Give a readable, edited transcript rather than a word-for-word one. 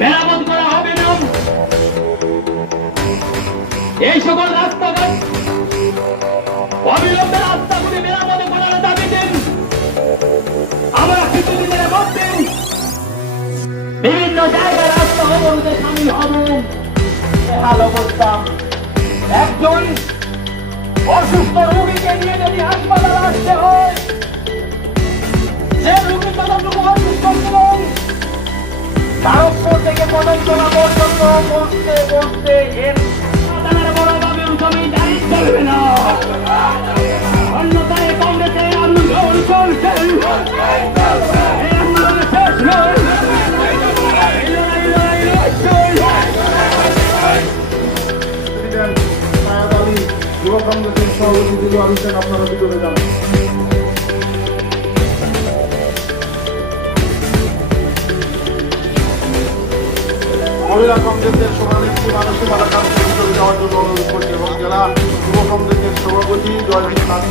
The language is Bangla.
মেরামত করা হবে না। এই সকল রাস্তাঘাট অবিলম্বে রাস্তাগুলি মেরামত করার দাবিতে আমরা কিছুদিনের মধ্যে বিভিন্ন জায়গায় রাস্তা অবরোধে সামিল হব। বেহাল অবস্থা, একজন অসুস্থ রোগীকে নিয়ে যদি হাসপাতালে আসতে হয়, যে রোগী ততটুকু অসুস্থ ছিলেন তার উপর থেকে পদক্ষেপা পর্যন্ত করতে করতে এর সাধারণ বড়ভাবে জমি দাঁড়িয়ে চলবে না। অন্যথায় কংগ্রেসের আন্দোলন চলছে, এই আন্দোলনের শেষ নয়। যুব কংগ্রেসের সভাপতি দিলওয়ার হোসেন, আপনারা ভিতরে যান। মহিলা কংগ্রেসের সভানেত্রী মানসী মালাকার ভিতরে যাওয়ার জন্য অনুরোধ করছি এবং জেলা যুব কংগ্রেসের সভাপতি জয়ন্ত নাথ